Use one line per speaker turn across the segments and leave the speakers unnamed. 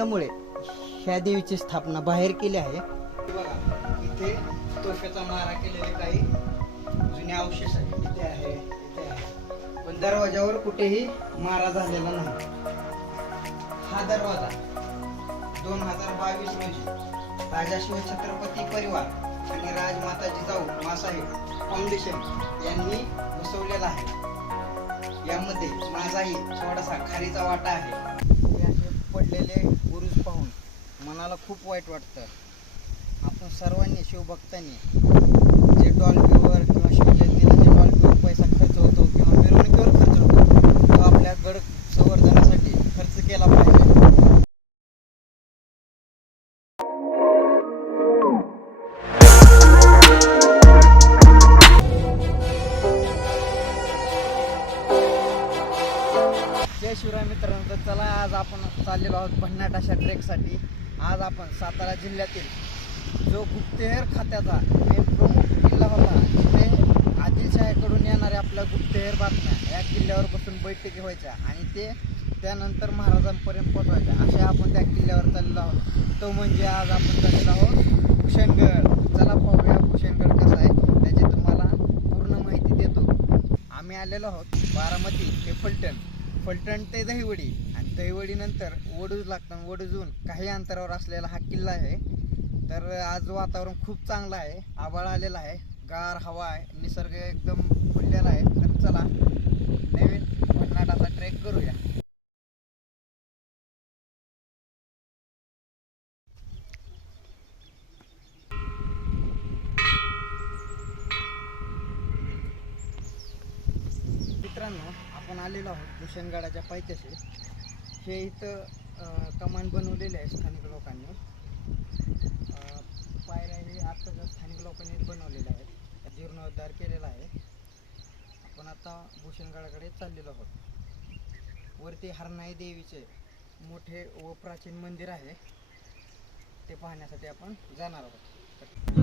असल्यामुळे ह्या देवीची स्थापना बाहेर केली आहे. बघा इथे तोफेचा मारा केलेले काही जुने अवशेष आहेत. इथे आहे इथे आहे. पण दरवाजावर कुठेही मारा झालेला नाही. हा दरवाजा दोन हजार बावीस रोजी राजा शिव छत्रपती परिवार आणि राजमाता जिजाऊ मासाहेब फाउंडेशन यांनी बसवलेला आहे. यामध्ये माझाही थोडासा खारीचा वाटा आहे. पडलेले बुरुज पाहून मनाला खूप वाईट वाटतं. आपण सर्वांनी शिवभक्तांनी जे डॉल्बीवर किंवा जय शिवराय मित्रांनो तर चला आज आपण चाललेलो आहोत भन्नाट अशा ट्रेकसाठी. आज आपण सातारा जिल्ह्यातील जो गुप्तहेर खात्याचा मेन प्रमुख किल्ला होता तिथे आदिलशाहीकडून येणाऱ्या आपल्या गुप्तहेर बातम्या या किल्ल्यावर बसून बैठकी व्हायच्या आणि ते त्यानंतर महाराजांपर्यंत पोहोचवायच्या अशा आपण त्या किल्ल्यावर चाललेलो आहोत. तो म्हणजे आज आपण चाललेलो आहोत भूषणगड. चला पाहूया भूषणगड कसा आहे त्याची तुम्हाला पूर्ण माहिती देतो. आम्ही आलेलो आहोत बारामती ते फलटण फलटण ते दहिवडी आणि दहिवडीनंतर वडूज लागतं वडूजून काही अंतरावर असलेला हा किल्ला आहे. तर आज वातावरण खूप चांगलं आहे. आभाळ आलेला आहे. गार हवा आहे. निसर्ग एकदम फुललेला आहे. तर चला नवीन भन्नाटाचा ट्रेक करूया. मित्रांनो आपण आलेलो आहोत भूषणगडाच्या पायथ्याशी. हे इथं कमान बनवलेले आहे स्थानिक लोकांनी. पायऱ्या हे आत्ताच्या स्थानिक लोकांनी बनवलेल्या आहेत. जीर्णोद्धार केलेला आहे. आपण आता भूषणगडाकडे चाललेलो आहोत. वरती हरनाई देवीचे मोठे व प्राचीन मंदिर आहे. ते पाहण्यासाठी आपण जाणार आहोत.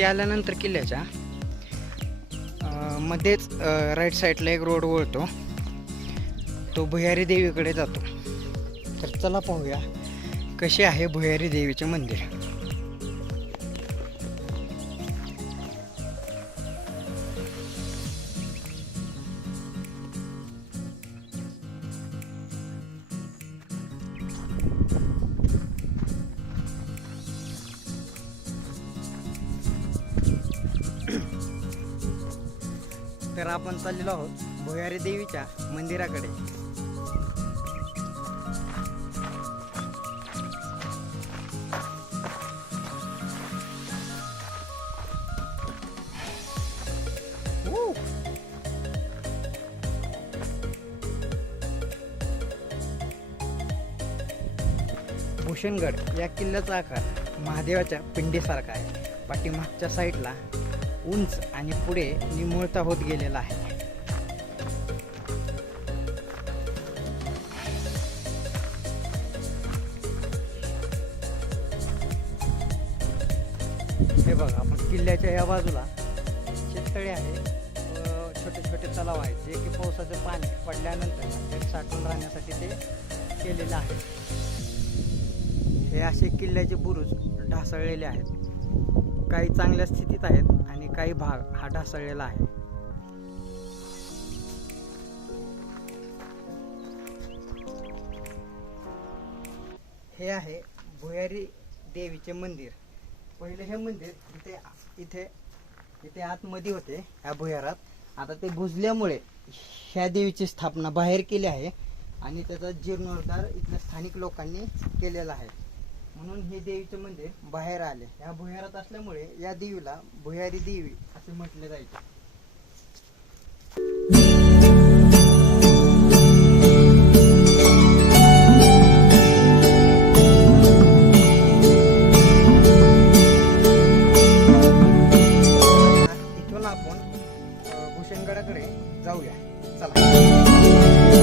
वरती आल्यानंतर किल्ल्याच्या मध्येच राईट साईडला एक रोड वळतो. तो भुयारी देवीकडे जातो. तर चला पाहूया कसे आहे भुयारी देवीचे मंदिर. आपण चाललेलो आहोत भुयारी देवीच्या मंदिराकडे. भूषणगड या किल्ल्याचा आकार महादेवाच्या पिंडीसारखा आहे. पाठीमागच्या साईडला उंच आणि पुढे निमुळता होत गेलेला आहे. हे बघा आपण किल्ल्याच्या या बाजूला शेततळे आहे व छोटे छोटे तलाव आहेत जे की पावसाचं पाणी पडल्यानंतर ते साठवून राहण्यासाठी ते केलेलं आहे. हे असे किल्ल्याचे बुरुज ढासळलेले आहेत. काही चांगल्या स्थितीत आहेत. काही भाग हा ढासळलेला आहे. हे आहे भुयारी देवीचे मंदिर. पहिले हे मंदिर इथे इथे इथे आतमध्ये होते ह्या भुयारात. आता ते बुजल्यामुळे ह्या देवीची स्थापना बाहेर केली आहे आणि त्याचा जीर्णोद्धार इथल्या स्थानिक लोकांनी केलेला आहे. म्हणून हे देवीचे मंदिर बाहेर आले. या भुयारात असल्यामुळे या देवीला भुयारी देवी असे म्हटले जायचे. इथून आपण भूषणगडाकडे जाऊया. चला.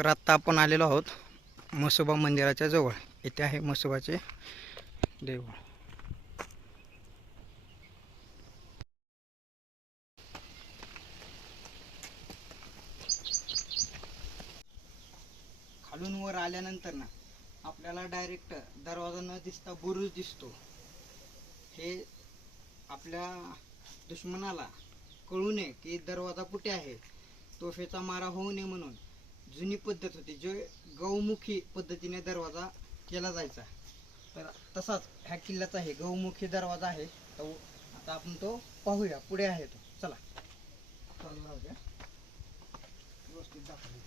तर आत्ता आपण आलेलो आहोत म्हसोबा मंदिराच्या जवळ. इथे आहे म्हसोबाचे देऊळ. खालून वर आल्यानंतर ना आपल्याला डायरेक्ट दरवाजा न दिसता बुरुज दिसतो. हे आपल्या दुश्मनाला कळू नये की दरवाजा कुठे आहे. तोफेचा मारा होऊ नये म्हणून. जुनी पद्धत होती जे गौमुखी पद्धतीने दरवाजा केला जायचा. तर तसाच ह्या किल्ल्याचा आहे गौमुखी दरवाजा आहे. तो आता आपण तो पाहूया. पुढे आहे तो. चला. चालू व्यवस्थित दाखवू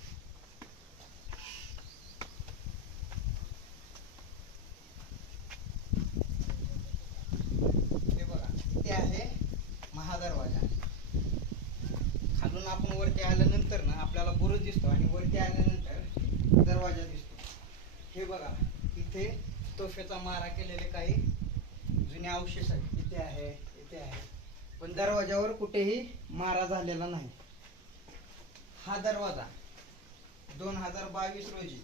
हे बघा ते आहे महादरवाजा. खालून आपण वरती आल्यानंतर ना आपल्याला बुरुज दिसतो आणि वरती आल्यानंतर दरवाजा दिसतो. हे बघा इथे तोफेचा मारा केलेले काही जुने अवशेष आहेत. इथे आहे इथे आहे. पण दरवाजावर कुठेही मारा झालेला नाही. हा दरवाजा दोन हजार बावीस रोजी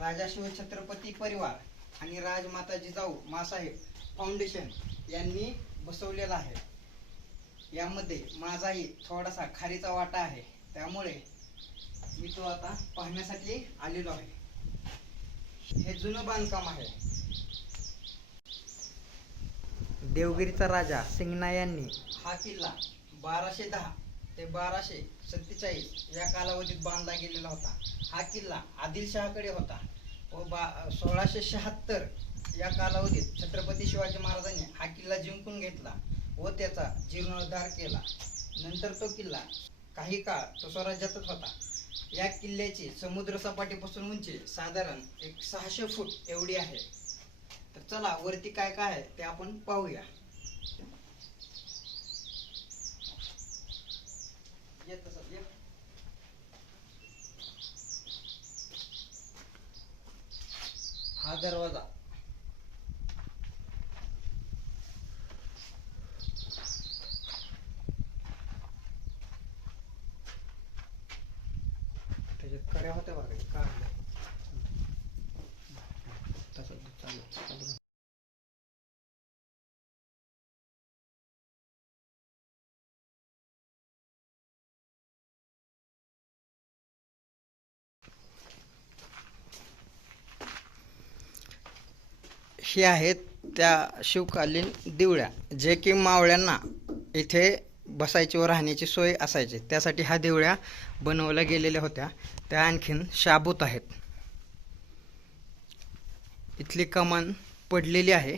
राजाशिव छत्रपती परिवार आणि राजमाता जिजाऊ मासाहेब फाउंडेशन यांनी बसवलेला आहे. यामध्ये माझाही थोडासा खारीचा वाटा आहे. त्यामुळे मी तो आता पाहण्यासाठी आलेलो आहे. हे जुनं बांधकाम आहे. देवगिरीचा राजा सिंगना यांनी हा किल्ला बाराशे दहा ते बाराशे सत्तेचाळीस या कालावधीत बांधला गेलेला होता. हा किल्ला आदिलशहाकडे होता व बा सोळाशे शहात्तर या कालावधीत छत्रपती शिवाजी महाराजांनी हा किल्ला जिंकून घेतला. व त्याचा जीर्णोद्धार केला. नंतर तो किल्ला काही काळ तो स्वराज्यातच होता. या किल्ल्याची समुद्र सपाटीपासून उंची साधारण एक सहाशे फूट एवढी आहे. तर चला वरती काय काय आहे ते आपण पाहूया. हा दरवाजा त्याच्यात कड्या होत्या बघा काढल्या तसं चालू चालू ही आहेत त्या शिवकालीन देवळ्या जे की मावळ्यांना इथे बसायची व राहण्याची सोय असायची. त्यासाठी ह्या देवळ्या बनवल्या गेलेल्या होत्या. त्या आणखीन शाबूत आहेत. इथली कमान पडलेली आहे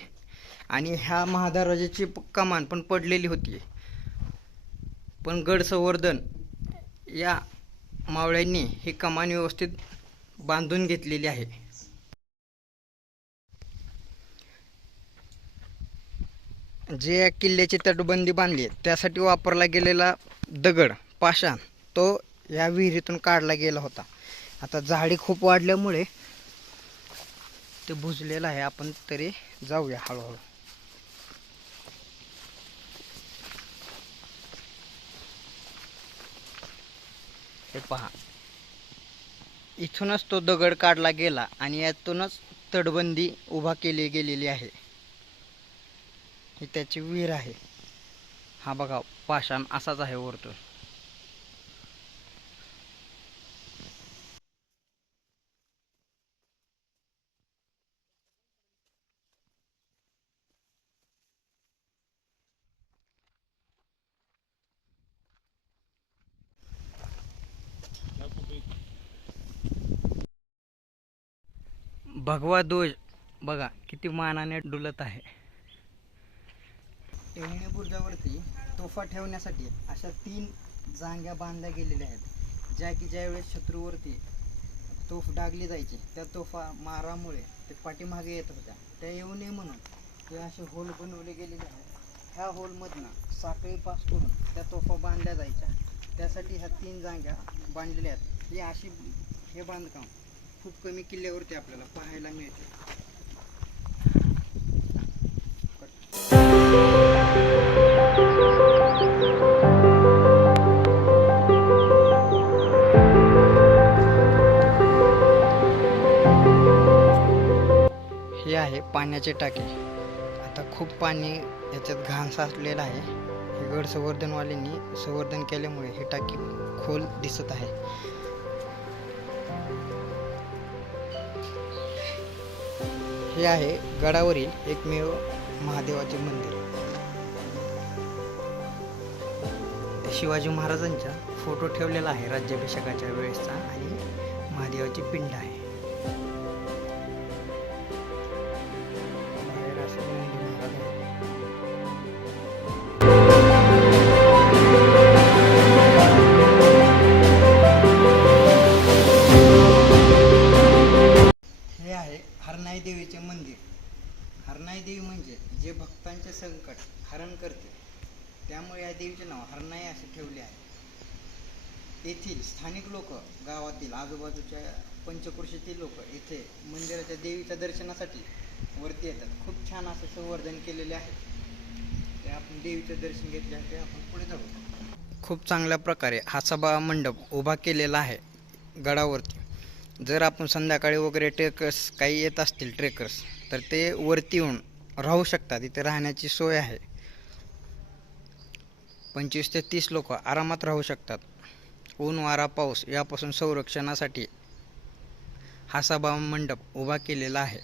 आणि ह्या महादरवाजाची कमान पण पडलेली होती. पण गड संवर्धन या मावळ्यांनी ही कमान व्यवस्थित बांधून घेतलेली आहे. जे या किल्ल्याची तटबंदी बांधली त्यासाठी वापरला गेलेला दगड पाषाण तो या विहिरीतून काढला गेला होता. आता झाडी खूप वाढल्यामुळे ते भुजलेलं आहे. आपण तरी जाऊया हळूहळू. हे पहा. इथूनच तो दगड काढला गेला आणि यातूनच तटबंदी उभा केली गेलेली आहे. ही त्याची विहीर आहे. हा बघा पाषाण असाच आहे वरतून. भगवा ध्वज बघा किती मानाने डुलत आहे. टेहणी बुर्जावरती तोफा ठेवण्यासाठी अशा तीन जांग्या बांधल्या गेलेल्या आहेत ज्या की ज्यावेळेस शत्रूवरती तोफ डागली जायची त्या तोफा मारामुळे ते पाठीमागे येत होत्या. त्या येऊ नये म्हणून हे असे होल बनवले गेलेले आहेत. ह्या होलमधनं साखळी पास करून त्या तोफा बांधल्या जायच्या. त्यासाठी ह्या तीन जांग्या बांधलेल्या आहेत. ही अशी हे बांधकाम खूप कमी किल्ल्यावरती आपल्याला पाहायला मिळते. पाण्याचे टाके. आता खूप पाणी याच्यात घाण साचलेलं आहे. हे गड संवर्धनवाल्यांनी संवर्धन केल्यामुळे हे टाकी खोल दिसत आहे. हे आहे गडावरील एकमेव महादेवाचे मंदिर. शिवाजी महाराजांचा फोटो ठेवलेला आहे राज्याभिषेकाच्या वेळेसचा आणि महादेवाची पिंड आहे. देवी म्हणजे जे भक्तांचे संकट हरण करते त्यामुळे या देवीचे नाव हरणाई असे ठेवले आहे. येथील स्थानिक लोक गावातील आजूबाजूच्या पंचक्रोशीतील लोक येथे मंदिराच्या देवीच्या दर्शनासाठी वरती येतात. खूप छान असं संवर्धन केलेले आहे. ते आपण देवीचं दर्शन घेतले आहे ते आपण पुढे जाऊ. खूप चांगल्या प्रकारे हा सभा मंडप उभा केलेला आहे गडावरती. जर आपण संध्याकाळी वगैरे ट्रेकर्स काही येत असतील ट्रेकर्स तर ते वरती येऊन राहू शकतात इथे राहण्याची सोय आहे. पंचवीस ते तीस लोक आरामात राहू शकतात. ऊन वारा पाऊस यापासून संरक्षणासाठी हा सभा मंडप उभा केलेला आहे.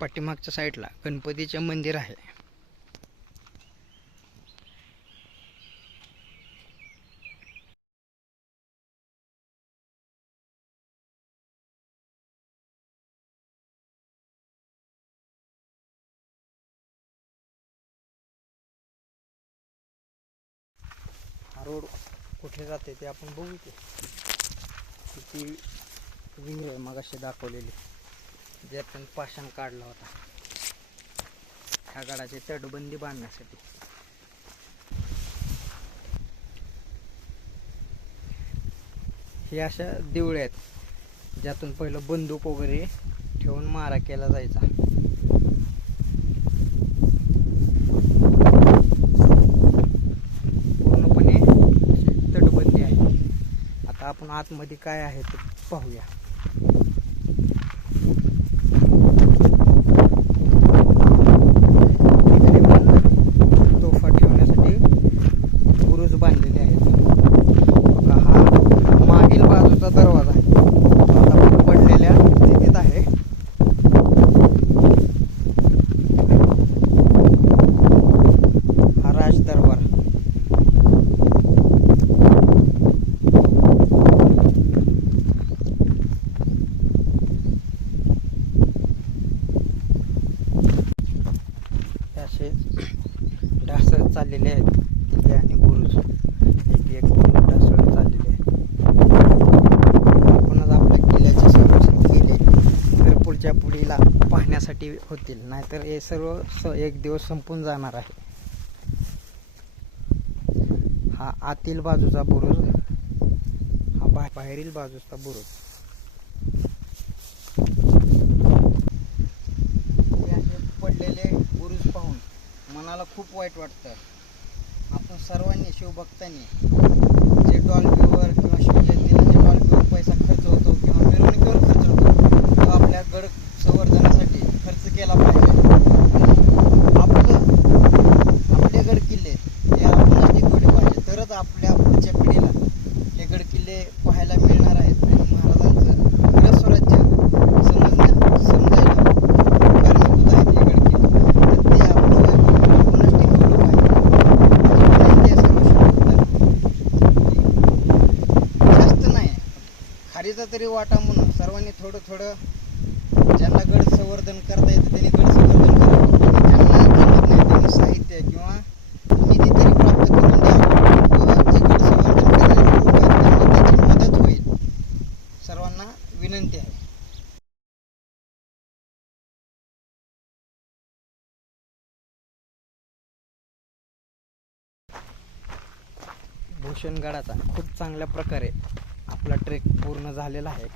पाठीमागच्या साईडला गणपतीचे मंदिर आहे. रोड कुठे जाते ते आपण बघू की. किती विहीर आहे मगाशी दाखवलेली. ज्यातून पाषाण काढला होता. ह्या गडाची तटबंदी बांधण्यासाठी. हे अशा देवळे आहेत ज्यातून पहिलं बंदूक वगैरे ठेवून मारा केला जायचा पूर्णपणे अशी तटबंदी आहे आता आपण आतमध्ये काय आहे ते पाहूया इकडे पण तोफा ठेवण्यासाठी बुरुज बांधलेले आहेत बघा हा मागील बाजूचा दरवाजा आहे आता पडलेल्या स्थितीत आहे हा राज दरबार हे असे ढासळत चाललेले आहेत. तिथे आणि बुरुज एक एक बुरुज ढासळत चाललेले आहेत. आपणच आपल्या किल्ल्याचे संरक्षण गेले तर पुढच्या पिढीला पाहण्यासाठी होतील. नाहीतर हे सर्व स एक दिवस संपून जाणार आहे. हा आतील बाजूचा बुरुज हा बा बाहेरील बाजूचा बुरुज हे असे पडलेले बुरुज पाहून मनाला खूप वाईट वाटतं. आपण सर्वांनी शिवभक्तांनी जे डॉल्बीवर किंवा शिवजयंतीला जे डॉल्बीवर पैसा खर्च होतो किंवा मिरवणुकीवर खर्च होतो तो आपल्या गड संवर्धनासाठी खर्च केला पाहिजे आपलं आपले गड किल्ले हे आपणच टिकवले पाहिजे तरच आपल्या पुढच्या पिढीला हे गड किल्ले पाहायला मिळणार आहेत आणि महाराजांचं खरं स्वराज्य समजण्या समजायला कारणीभूत आहेत हे गड किल्ले तर ते आपलं वैभव आपणच टिकवलं पाहिजे अजून काही इतिहासाविषयी बोलतात. जास्त नाही खारीचा तरी वाटा म्हणून सर्वांनी थोडं थोडं ज्यांना गड संवर्धन करता येतं त्यांनी गड संवर्धन करावं. ज्यांना जमत नाही त्यांनी साहित्य किंवा निधी तरी प्राप्त करून द्यावं. जे गड संवर्धन करणारे लोक आहेत त्यांना त्याची मदत होईल. सर्वांना विनंती आहे. भूषणगडाचा खूप चांगल्या प्रकारे आपला ट्रेक पूर्ण झालेला आहे.